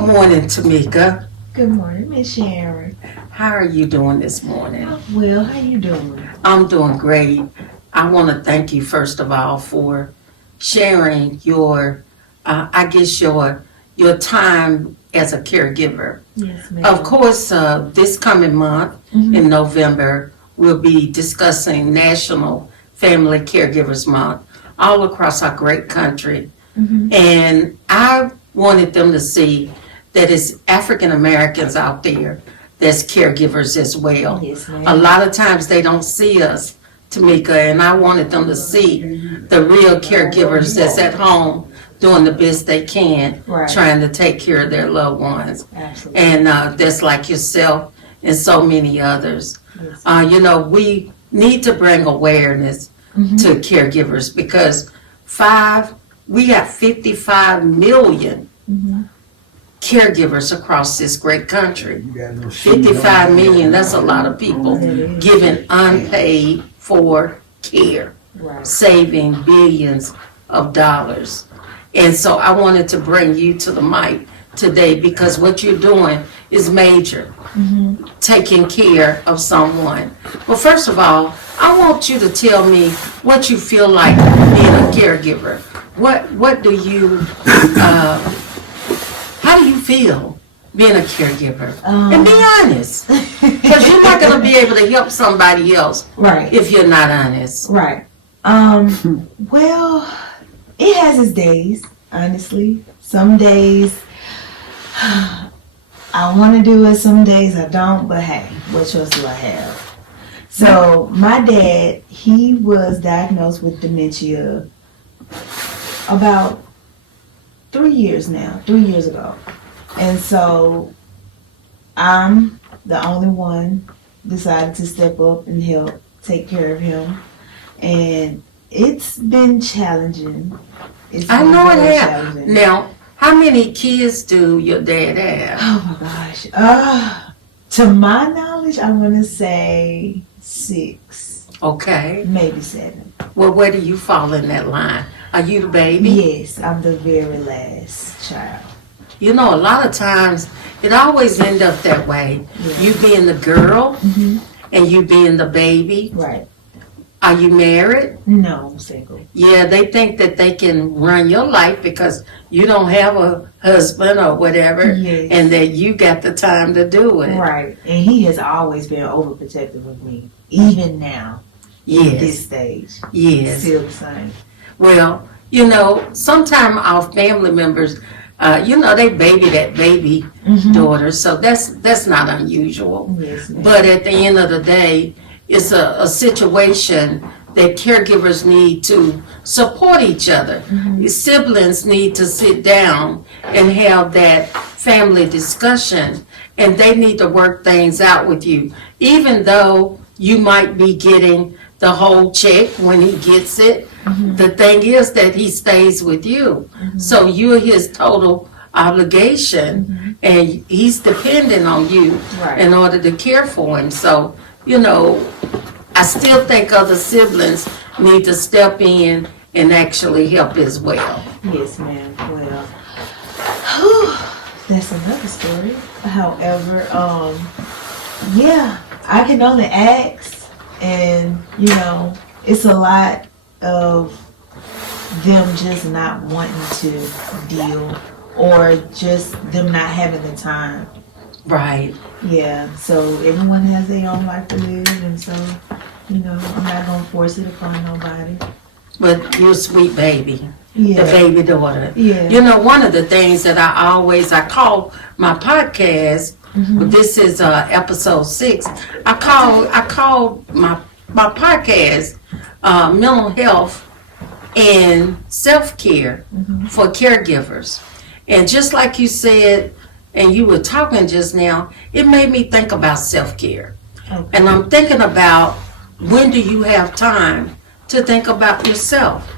Good morning, Tamika. Good morning, Miss Sharon. How are you doing this morning? Well, how you doing? I'm doing great. I want to thank you first of all for sharing your time as a caregiver. Yes, ma'am. Of course, this coming month in November, we'll be discussing National Family Caregivers Month all across our great country. And I wanted them to see that it's African Americans out there that's caregivers as well. Yes, A ma'am. lot of times they don't see us, Tamika, and I wanted them to see the real caregivers that's at home doing the best they can, Right. trying to take care of their loved ones. Absolutely. And that's like yourself and so many others. Yes. We need to bring awareness to caregivers because we got 55 million caregivers across this great country. 55 million, that's a lot of people giving unpaid for care, Right. saving billions of dollars. And so I wanted to bring you to the mic today because what you're doing is major, taking care of someone. Well, first of all, I want you to tell me what you feel like being a caregiver. What do you, how do you feel being a caregiver? And be honest, because you're not going to be able to help somebody else Right. if you're not honest. Right. Well, it has its days, honestly. Some days I want to do it, some days I don't, but hey, what choice do I have? So, my dad, he was diagnosed with dementia about 3 years ago. And so, I'm the only one decided to step up and help take care of him. And it's been challenging. I know it very has. challenging. Now, how many kids do your dad have? Oh my gosh. To my knowledge, I'm going to say 6, Okay. maybe 7. Well, where do you fall in that line? Are you the baby? Yes, I'm the very last child. You know, a lot of times it always end up that way. Yeah. You being the girl and you being the baby. Right. Are you married? No, I'm single. Yeah, they think that they can run your life because you don't have a husband or whatever, Yes. and that you got the time to do it. Right. And he has always been overprotective of me, even now, at this Yes, stage. yes. Still the same. Well, sometimes our family members, they baby that baby daughter, so that's not unusual. Yes, ma'am. But at the end of the day, it's a situation that caregivers need to support each other. Siblings need to sit down and have that family discussion, and they need to work things out with you. Even though you might be getting the whole check when he gets it, the thing is that he stays with you. So you're his total obligation, and he's dependent on you Right. in order to care for him. So, I still think other siblings need to step in and actually help as well. Yes, ma'am. Well, that's another story. However, yeah, I can only ask, and it's a lot of them just not wanting to deal, or just them not having the time. Right. Yeah, so everyone has their own life to live, and so, I'm not gonna force it upon nobody. But you're a sweet baby, the Yeah, baby daughter. yeah. One of the things that I call my podcast, this is episode 6, I call my podcast mental health and self-care for caregivers. And just like you said, and you were talking just now, it made me think about self-care. Okay. And I'm thinking about, when do you have time to think about yourself?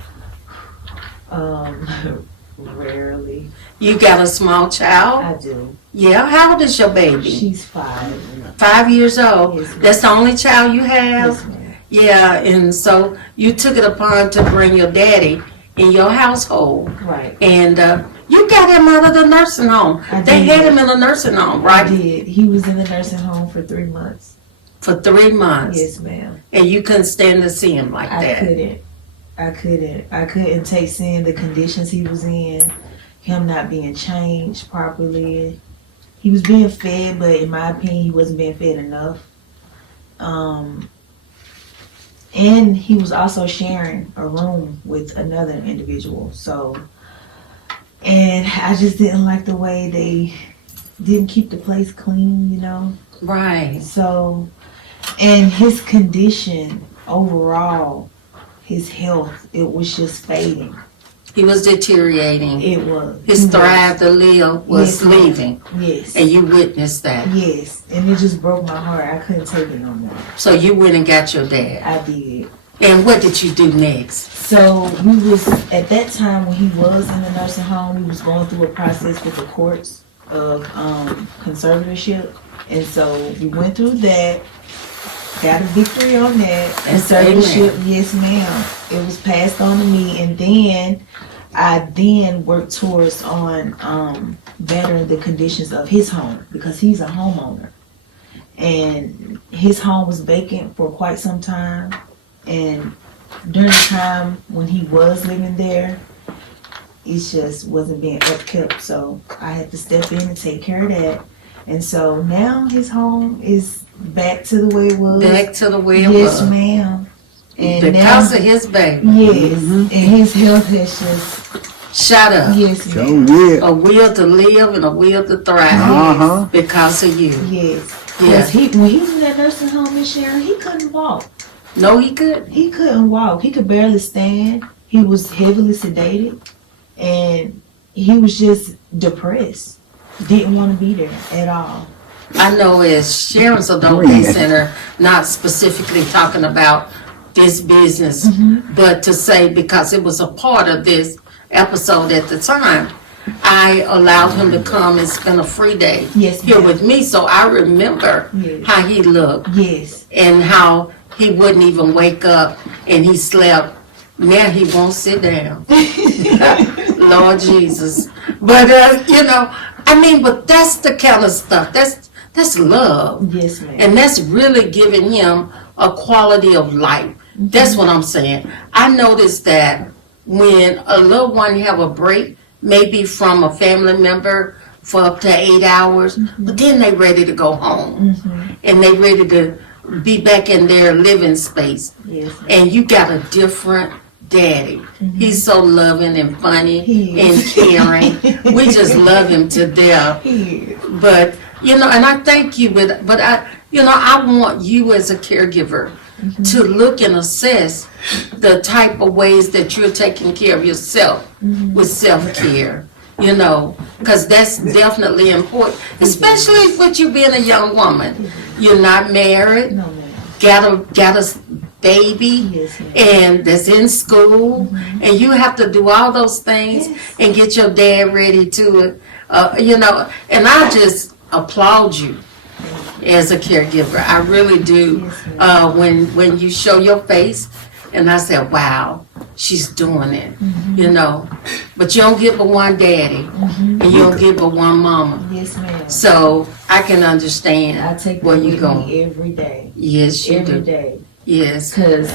Rarely. You got a small child? I do. Yeah, how old is your baby? She's 5. 5 years old. Yes, ma'am. That's the only child you have? Yes, ma'am. Yeah, and so you took it upon to bring your daddy in your household. Right. And You got him out of the nursing home. They had him in a nursing home, I right? did. He was in the nursing home for 3 months. For 3 months. Yes, ma'am. And you couldn't stand to see him like I that. couldn't take seeing the conditions he was in, him not being changed properly. He was being fed, but in my opinion, he wasn't being fed enough. And he was also sharing a room with another individual. So, and I just didn't like the way they didn't keep the place clean, you know? Right. So, and his condition overall, his health, it was just fading. He was deteriorating. It was. His thrive to live was Yes, ma'am. leaving. Yes. And you witnessed that. Yes. And it just broke my heart. I couldn't take it no more. So you went and got your dad. I did. And what did you do next? So we was, at that time when he was in the nursing home, he was going through a process with the courts of conservatorship. And so we went through that, got a victory on that. Conservatorship, yes ma'am. It was passed on to me, and then I worked towards on bettering the conditions of his home, because he's a homeowner. And his home was vacant for quite some time. And during the time when he was living there, it just wasn't being upkept. So I had to step in and take care of that. And so now his home is back to the way it was. Back to the way it Yes, was. ma'am. And Because now, of his baby. yes, and his health has just, Shut up. yes, So ma'am. yeah. A will to live and a will to thrive. Uh-huh. Because of you. Yes. Yeah. Because when he was in that nursing home in Sharon, he couldn't walk. No, he could. He couldn't walk. He could barely stand. He was heavily sedated. And he was just depressed. Didn't want to be there at all. I know as Sharon's Adult Day Center, not specifically talking about this business, but to say because it was a part of this episode at the time, I allowed him to come and spend a free day Yes, here ma'am. with me. So I remember Yes. how he looked Yes. and how he wouldn't even wake up and he slept. Now he won't sit down. Lord Jesus. But, but that's the kind of stuff. That's love. Yes, ma'am. And that's really giving him a quality of life. That's what I'm saying. I noticed that when a loved one have a break, maybe from a family member for up to 8 hours, but then they ready to go home. And they ready to be back in their living space. Yes, ma'am. And you got a different daddy. He's so loving and funny He and is. caring. We just love him to death. He is. But, and I thank you, but I want you as a caregiver to look and assess the type of ways that you're taking care of yourself with self-care, because that's definitely important, especially with you being a young woman. You're not married, No, ma'am. got a baby, Yes, ma'am. and that's in school, and you have to do all those things Yes. and get your dad ready to, and I just applaud you as a caregiver. I really do. Yes, When you show your face, and I said, wow, she's doing it, But you don't get but one daddy, and you don't get but one mama. Yes, ma'am. So I can understand I take where that you with going. me every day. Yes, you Every do. day. Yes. Because,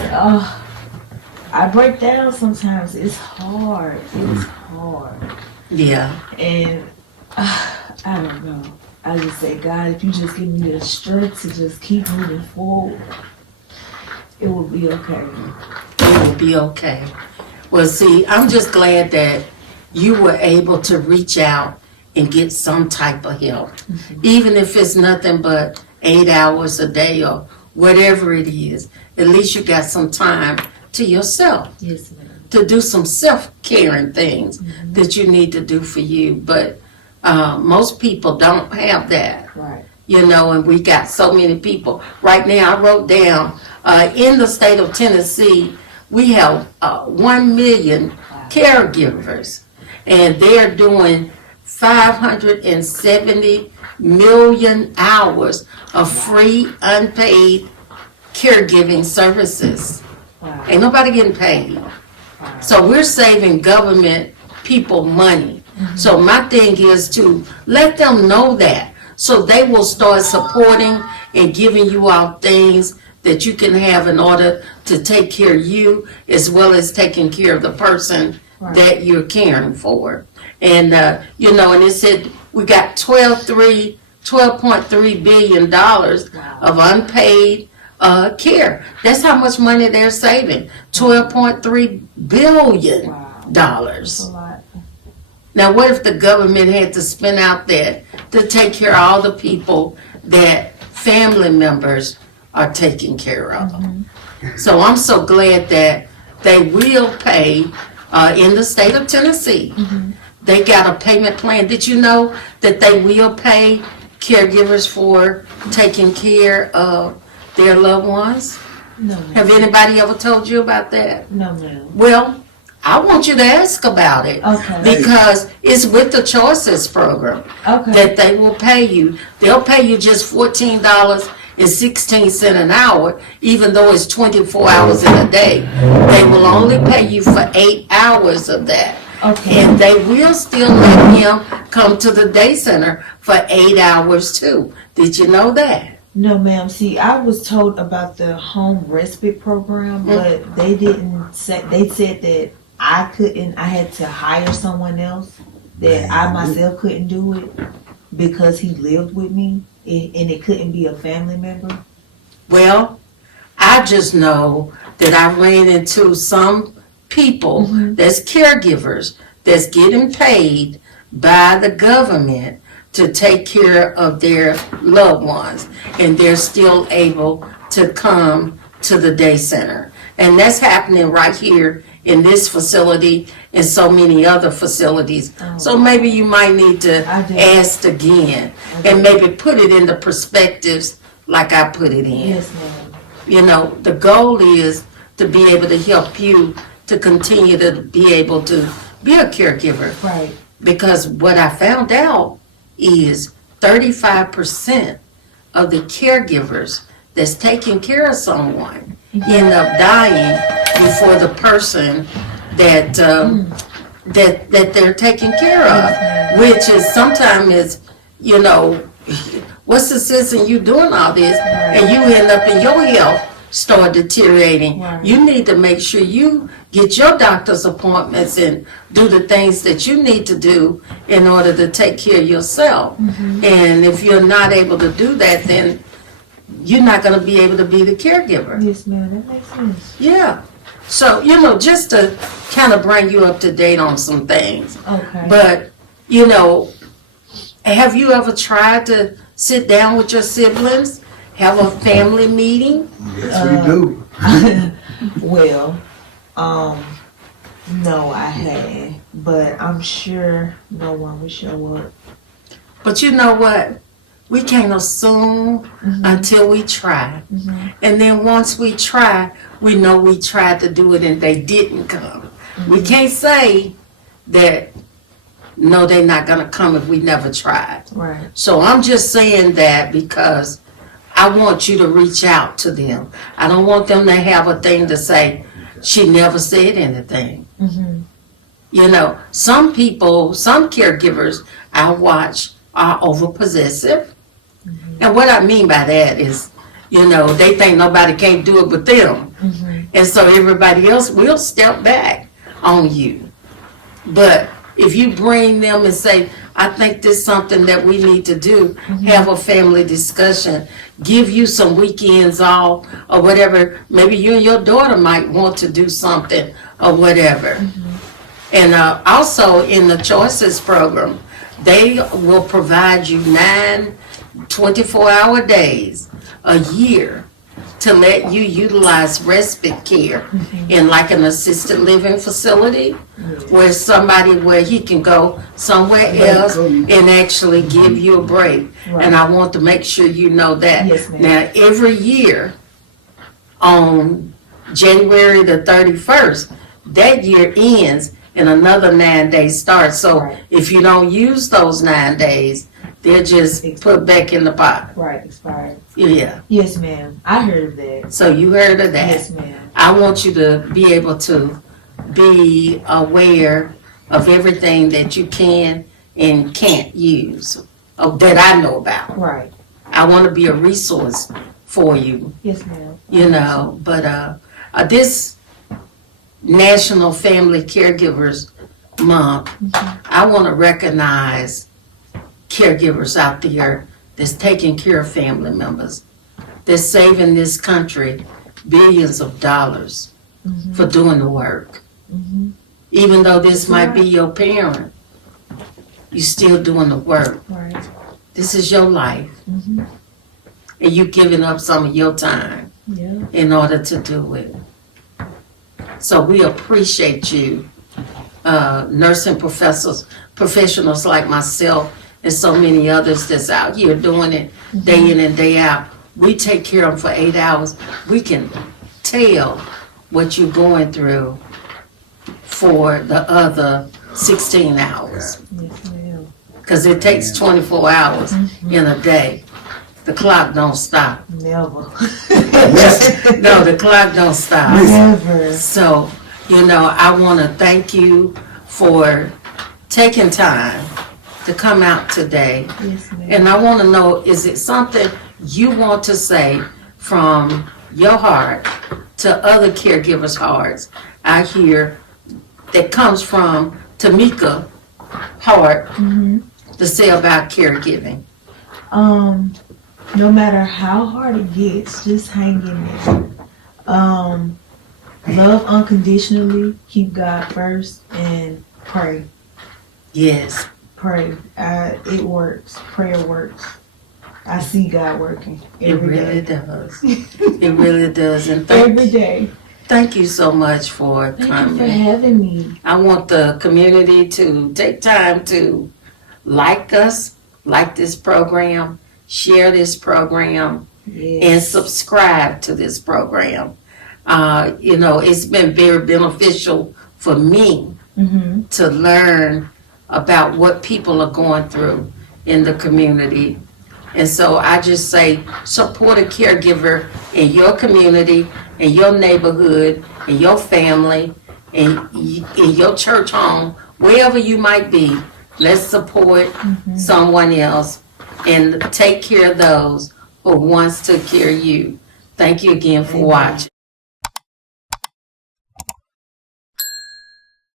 I break down sometimes. It's hard. It's hard. Yeah. And I don't know. I just say, God, if you just give me the strength to just keep moving forward, it will be okay. It will be okay. Well, see, I'm just glad that you were able to reach out and get some type of help. Even if it's nothing but 8 hours a day or whatever it is, at least you got some time to yourself Yes, ma'am. to do some self-caring things that you need to do for you. But most people don't have that. Right. And we got so many people. Right now, I wrote down, in the state of Tennessee, we have 1 million caregivers, and they're doing 570 million hours of free, unpaid caregiving services. Wow. Ain't nobody getting paid. So we're saving government people money. So my thing is to let them know that, so they will start supporting and giving you all things that you can have in order to take care of you, as well as taking care of the person that you're caring for. And, you know, and it said we got $12.3 billion of unpaid care. That's how much money they're saving, $12.3 billion. That's a lot. Now, what if the government had to spend out that to take care of all the people that family members are taking care of? So I'm so glad that they will pay in the state of Tennessee. They got a payment plan. Did you know that they will pay caregivers for taking care of their loved ones? No, ma'am. Have anybody ever told you about that? No, ma'am. Well, I want you to ask about it. Okay. Because it's with the Choices program Okay. that they will pay you. They'll pay you just $14.16 an hour, even though it's 24 hours in a day. They will only pay you for 8 hours of that. Okay. And they will still let him come to the day center for 8 hours too. Did you know that? No, ma'am. See, I was told about the home respite program, but they didn't say. They said that I had to hire someone else, that I myself couldn't do it because he lived with me, and it couldn't be a family member. Well, I just know that I ran into some people that's caregivers that's getting paid by the government to take care of their loved ones, and they're still able to come to the day center. And that's happening right here in this facility and so many other facilities. So maybe you might need to ask again and maybe put it into perspectives like I put it in. Yes, ma'am. You know, the goal is to be able to help you to continue to be able to be a caregiver. Right. Because what I found out is 35% of the caregivers that's taking care of someone end up dying before the person that that they're taking care of, which is sometimes is, you know, what's the sense in you doing all this and you end up in your health start deteriorating. You need to make sure you get your doctor's appointments and do the things that you need to do in order to take care of yourself. And if you're not able to do that, then you're not going to be able to be the caregiver. Yes, ma'am. That makes sense. Yeah. So, you know, just to kind of bring you up to date on some things. Okay. But, you know, have you ever tried to sit down with your siblings, have a family meeting? Yes, we do. Well, no, I hadn't, but I'm sure no one would show up. But you know what? We can't assume until we try. And then once we try, we know we tried to do it and they didn't come. We can't say that, no, they're not going to come if we never tried. Right. So I'm just saying that because I want you to reach out to them. I don't want them to have a thing to say, she never said anything. You know, some people, some caregivers I watch are over-possessive. And what I mean by that is, you know, they think nobody can't do it but them. And so everybody else will step back on you. But if you bring them and say, I think this is something that we need to do, have a family discussion, give you some weekends off or whatever, maybe you and your daughter might want to do something or whatever. And also in the Choices program, they will provide you 9 24-hour days a year to let you utilize respite care in like an assisted living facility where he can go somewhere else and actually give you a break. And I want to make sure you know that. Yes, ma'am. Now, every year on January the 31st, that year ends and another 9 days starts. So if you don't use those 9 days, they're just put back in the pot. Right, expired. Yeah. Yes, ma'am. I heard of that. So you heard of that. Yes, ma'am. I want you to be able to be aware of everything that you can and can't use, that I know about. Right. I want to be a resource for you, Yes, ma'am. you know, but this National Family Caregivers Month, I want to recognize caregivers out there that's taking care of family members, that's saving this country billions of dollars for doing the work. Even though this might be your parent, you still doing the work. Right. This is your life. And you giving up some of your time Yeah. in order to do it. So we appreciate you, nursing professionals like myself and so many others that's out here doing it day in and day out. We take care of them for 8 hours. We can tell what you're going through for the other 16 hours. Yes, ma'am. Because it takes 24 hours in a day. The clock don't stop. Never. No, the clock don't stop. Never. So, you know, I want to thank you for taking time to come out today. Yes, ma'am. And I want to know, is it something you want to say from your heart to other caregivers' hearts out here that comes from Tamika heart to say about caregiving? No matter how hard it gets, just hang in there. Love unconditionally, keep God first, and pray. Yes. Pray. It works. Prayer works. I see God working It every really day. does. It really does. And Every day. thank you so much for Thank you coming. for having me. I want the community to take time to like us, like this program, share this program, and Yes. subscribe to this program. You know, it's been very beneficial for me to learn about what people are going through in the community. And so I just say, support a caregiver in your community, in your neighborhood, in your family, in your church home, wherever you might be. Let's support someone else and take care of those who once took care of you. Thank you again for watching.